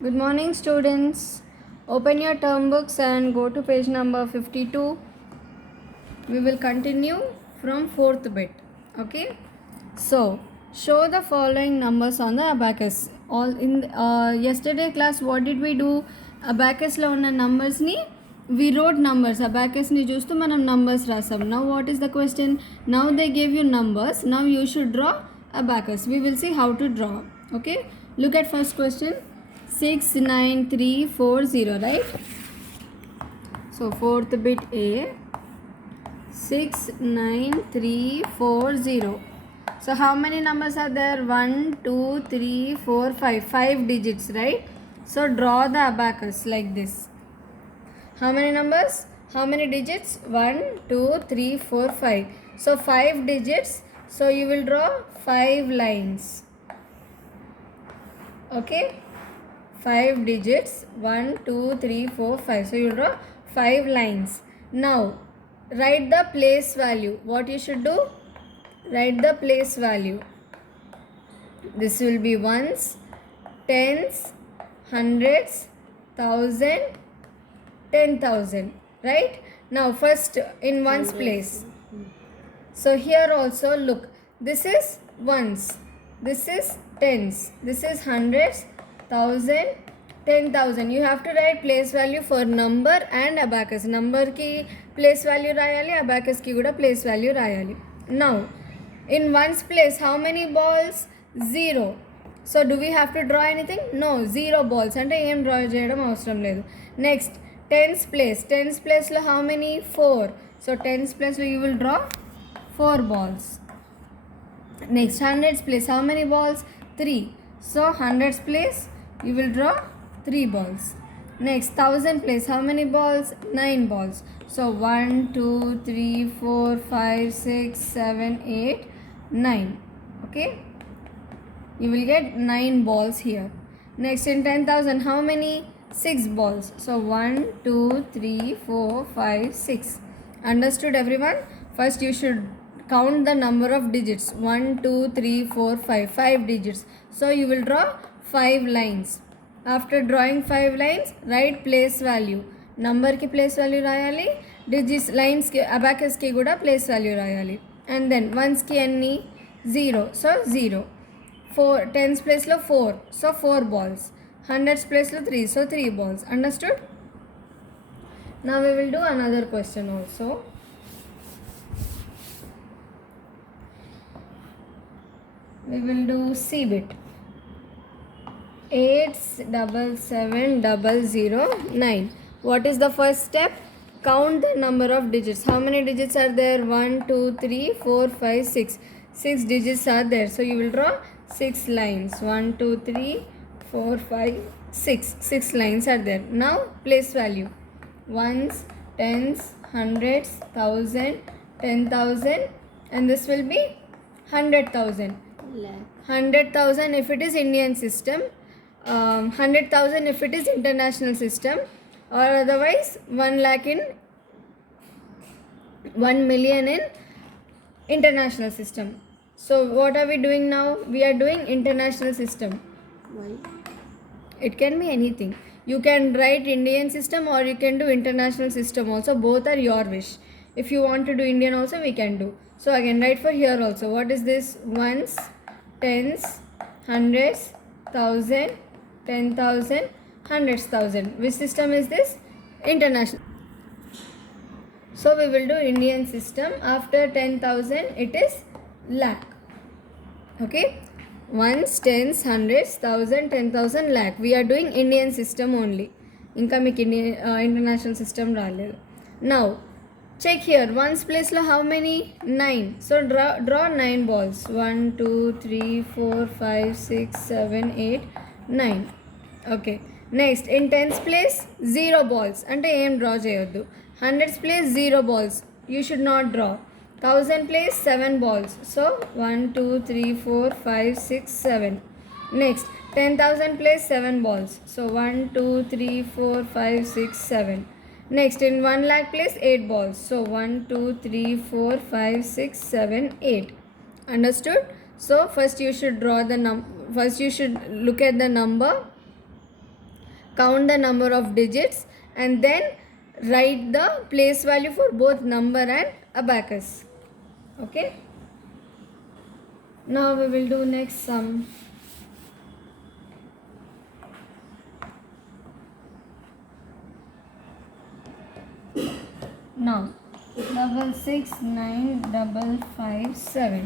Good morning, students. Open your term books and go to page number 52. We will continue from fourth bit. Okay. So, show the following numbers on the abacus. All in yesterday class, what did we do? Abacus lo ఉన్న numbers ni we wrote numbers. Abacus ni చూస్తూ మనం numbers రాసాం. Now what is the question? Now they gave you numbers. Now you should draw abacus. We will see how to draw. Okay. Look at first question. 69340, right? So fourth bit A, 69340. So how many numbers are there? 1 2 3 4 5, 5 digits, right? So draw the abacus like this. How many numbers? How many digits? 1 2 3 4 5. So 5 digits, so you will draw 5 lines. Okay, 5 digits, 1 2 3 4 5. So you draw 5 lines. Now write the place value. What you should do? Write the place value. This will be ones, tens, hundreds, thousand, 10,000, right? Now first in ones place. So here also look, this is ones, this is tens, this is hundreds, 1,000, 10,000. You have to write place value for number and abacus. Number ki place value rayali, abacus ki kuda place value rayali. Now in ones place, how many balls? 0. So do we have to draw anything? No, 0 balls. Ante em draw cheyadam avasaram ledu. Next, tens place. Tens place lo how many? 4. So tens place lo you will draw 4 balls. Next, hundreds place, how many balls? 3. So hundreds place you will draw 3 balls. Next, thousand place, how many balls? 9 balls. So 1 2 3 4 5 6 7 8 9. Okay, you will get 9 balls here. Next, in 10,000, how many? 6 balls. So 1 2 3 4 5 6. Understood everyone? First you should count the number of digits. 1 2 3 4 5, 5 digits. So you will draw 5 lines. After drawing 5 lines, write place value. Number ki place value rayali, digits lines ki abacus ki kuda place value rayali. And then ones ki anni? 0. So 0. 4 tens place lo 4. So 4 balls. Hundreds place lo 3. So 3 balls. Understood? Now we will do another question also. We will do C bit. 8770009. What is the first step? Count the number of digits. How many digits are there? 1 2 3 4 5 6. 6 digits are there. So you will draw 6 lines. 1 2 3 4 5 6. 6 lines are there. Now place value. Ones, tens, hundreds, 1,000, 10,000, and this will be 100,000. 100,000 if it is Indian system, 100,000 if it is international system, or otherwise 1 lakh in 1 million in international system. So what are we doing now? We are doing international system. Why? It can be anything. You can write Indian system or you can do international system also. Both are your wish. If you want to do Indian also, we can do. So again, write for here also. What is this? Ones, tens, hundreds, 1,000, 10,000, hundreds, 1,000. Which system is this? International. So we will do Indian system. After 10,000, it is lakh. Okay. Ones, tens, hundreds, 1,000, 10,000, lakh. We are doing Indian system only. Inka meek international system raaledu. Now check here. Ones place lo how many? 9. So draw 9 balls. 1 2 3 4 5 6 7 8 9. Okay. Next, in tens place 0 balls. Ante em draw cheyoddu. Hundreds place 0 balls. You should not draw. 1,000 place 7 balls. So 1 2 3 4 5 6 7. Next, 10,000 place 7 balls. So 1 2 3 4 5 6 7. Next, in 1 lakh place 8 balls. So 1 2 3 4 5 6 7 8. Understood? So first you should draw the first you should look at the number count the number of digits and then write the place value for both number and abacus. Okay. Now we will do next sum. Now 6695557.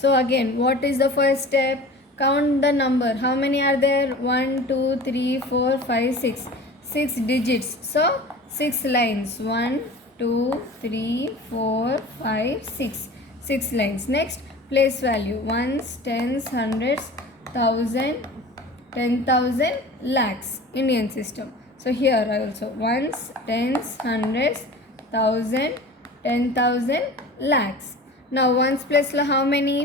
So again, what is the first step? Count the number. How many are there? 1 2 3 4 5 6. 6 digits. So 6 lines. 1 2 3 4 5 6. 6 lines. Next, place value. Ones, tens, hundreds, thousand, 10,000, lakhs. Indian system. So here also ones, tens, hundreds, thousand, 10,000, lakhs. Now ones place la how many?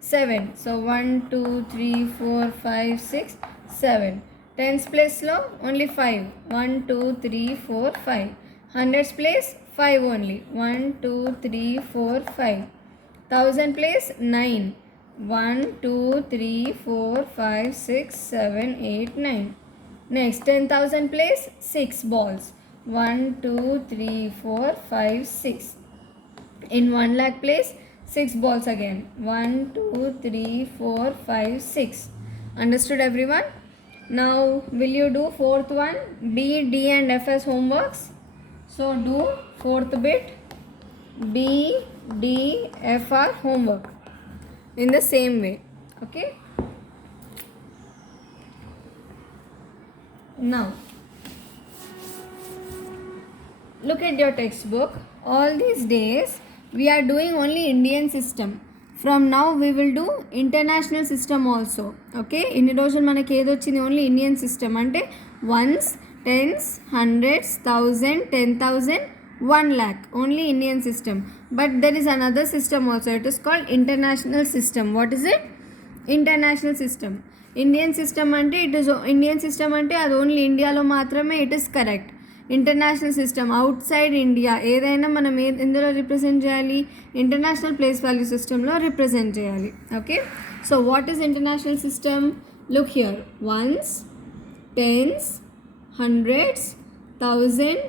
7. So 1 2 3 4 5 6 7. Tens place lo only 5. 1 2 3 4 5. Hundreds place 5 only. 1 2 3 4 5. Thousand place 9. 1 2 3 4 5 6 7 8 9. Next 10,000 place 6 balls. 1 2 3 4 5 6. In 1 lakh place 6 balls again. 1 2 3 4 5 6. Understood everyone? Now will you do fourth one? B, D and F as homeworks. So do fourth bit. B, D, F are homework in the same way. Okay. Now look at your textbook. All these days we are doing only Indian system. From now we will do international system also. Okay, in రోజులు మనకి ఏది వచ్చింది? Only Indian system. అంటే once, tens, hundreds, 1000, 10,000, 1 lakh. Only Indian system. But there is another system also. It is called international system. What is it? International system. Indian system అంటే it is Indian system అంటే అది only ఇండియాలో మాత్రమే it is correct. International system outside India ఏదైనా మనం ఎందులో represent చేయాలి? International place value సిస్టంలో రిప్రజెంట్ చేయాలి. Okay, so what is international system? Look here. Ones, tens, hundreds, 1000,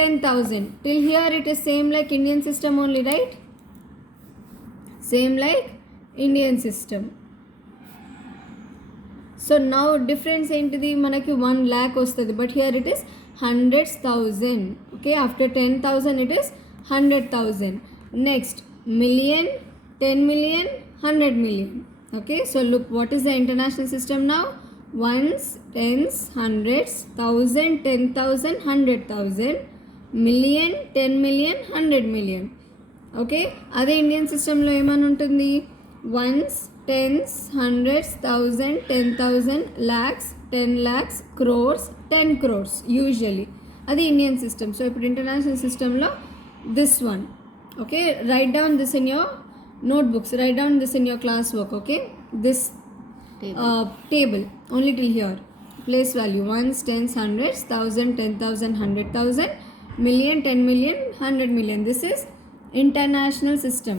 10,000. Till here it is same like Indian system only, right? Same like Indian system. So now difference ఏంటిది? మనకి 1 lakh వస్తుంది, but here it is hundreds, thousand. Okay, after 10,000 it is 100,000. Next, million, 10 million, 100 million. Okay, so look, what is the international system now? Ones, tens, hundreds, 1000, 10,000, 100,000, million, 10 million, 100 million. Okay, అదే Indian సిస్టంలో ఏమని ఉంటుంది? Ones, tens, hundreds, 1000, 10,000, lakhs, 10 lakhs, crores, 10 crores usually. అది Indian system. So ఇప్పుడు international సిస్టంలో this one. Okay, write down this in your notebooks, write down this in your class work. Okay, this table only till here. Place value ones, tens, hundreds, 1000, 10,000, 100,000, million, 10 million, 100 million. This is international system.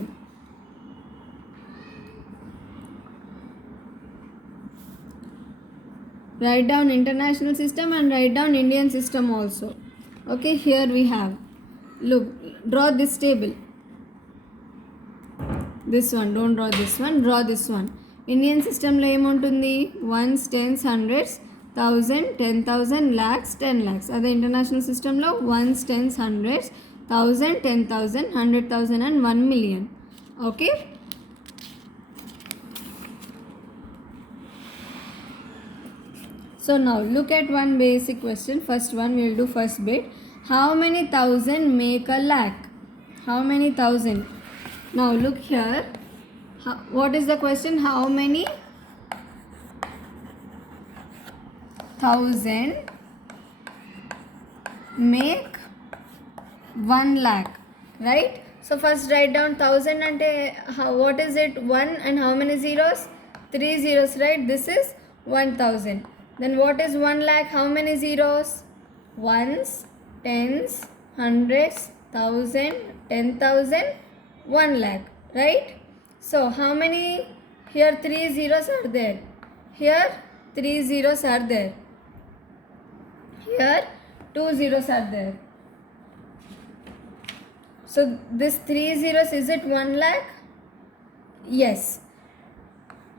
Write down international system and write down Indian system also. Okay, here we have, look, draw this table. This one, don't draw this one, draw this one. Indian system లో ఏముంటుంది? Ones, tens, hundreds, 1000, 10,000, lakhs, 10 lakhs. అదే international సిస్టంలో ones, tens, hundreds, 1000, 10,000, 100,000 and 1 million. Okay, so now look at one basic question. First one we will do first bit. How many thousand make a lakh? How many thousand? Now look here. What is the question? How many thousand make 1 lakh? Right? So first write down 1000 ante what is it? 1 and how many zeros? 3 zeros, right? This is 1000. Then what is 1 lakh? How many zeros? Ones, tens, hundreds, 1000, 10,000, 1 lakh, right? So how many? Here 3 zeros are there. Here 3 zeros are there. Here 2 zeros are there. So this 3 zeros, is it 1 lakh? Yes.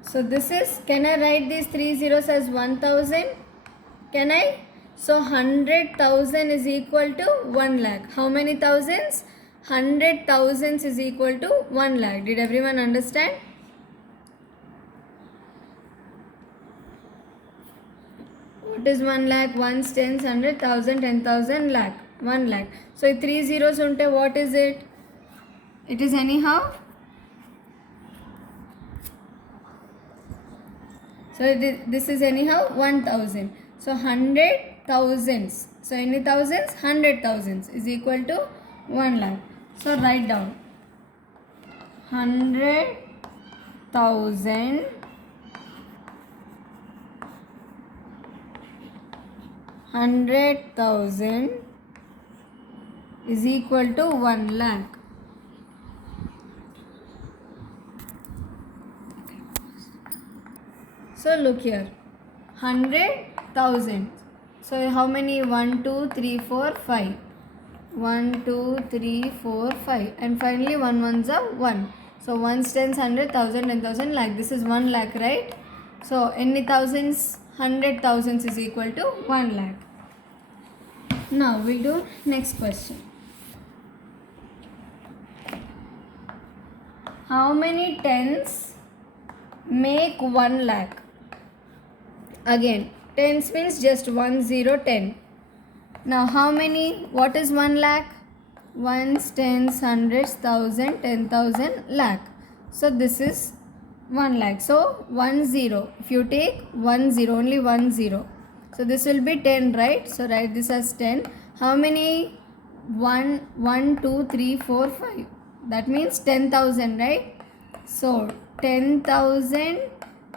So this is, can I write these 3 zeros as 1000? Can I? So 100,000 is equal to 1 lakh. How many thousands? 100 thousands is equal to 1 lakh. Did everyone understand? What is 1 lakh? Ones, tens, 100, 1000, 10,000, lakh. 1 lakh. So 3 zeros unte, what is it? It is anyhow. So this is anyhow 1000. So 100 thousands. So any thousands? 100 thousands is equal to 1 lakh. So write down 100,000 100,000 is equal to 1 lakh. So look here, 100,000. So how many? 1, 2, 3, 4, 5. 1, 2, 3, 4, 5. And finally 1 ones are 1. So 1s, 10s, 100, 1000, 10,000, lakh. This is 1 lakh, right? So any thousands? 100 thousands is equal to 1 lakh. Now we'll do next question. How many tens make 1 lakh? Again, tens means just 1, 0, 10. Now how many? What is 1 lakh? Ones, tens, hundreds, 1000, 10,000, lakh. So this is 1 lakh. So 1 0. If you take 1 0, only 1 0. So this will be 10, right? So write this as 10. How many? 1, 1, 2, 3, 4, 5. That means 10,000, right? So 10,000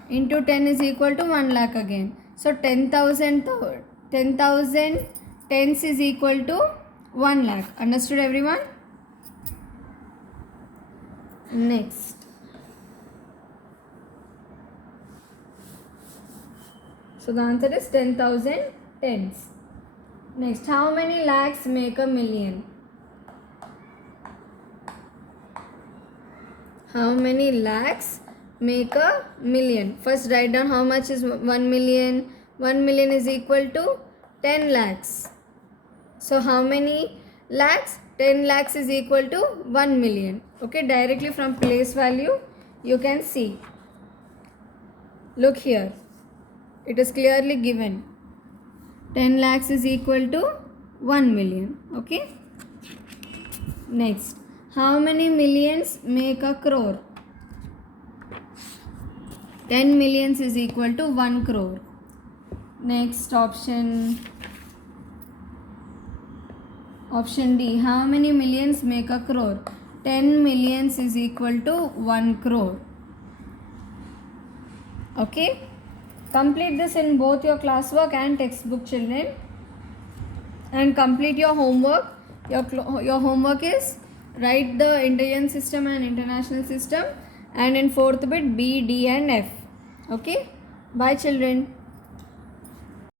into 10 is equal to 1 lakh again. So 10,000 tens is equal to 1 lakh. Understood everyone? Next. So the answer is 10,000 tens. Next, how many lakhs make a million? How many lakhs make a million? First write down how much is 1 million. 1 million is equal to 10 lakhs. So how many lakhs? 10 lakhs is equal to 1 million. Okay, directly from place value you can see. Look here. It is clearly given. 10 lakhs is equal to 1 million. Okay. Next. How many millions make a crore? 10 millions is equal to 1 crore. Next option. Option D. How many millions make a crore? 10 millions is equal to 1 crore. Okay. Complete this in both your classwork and textbook, children. And complete your homework. Your homework is write the Indian system and international system. And in fourth bit B, D and F. Okay. Bye children.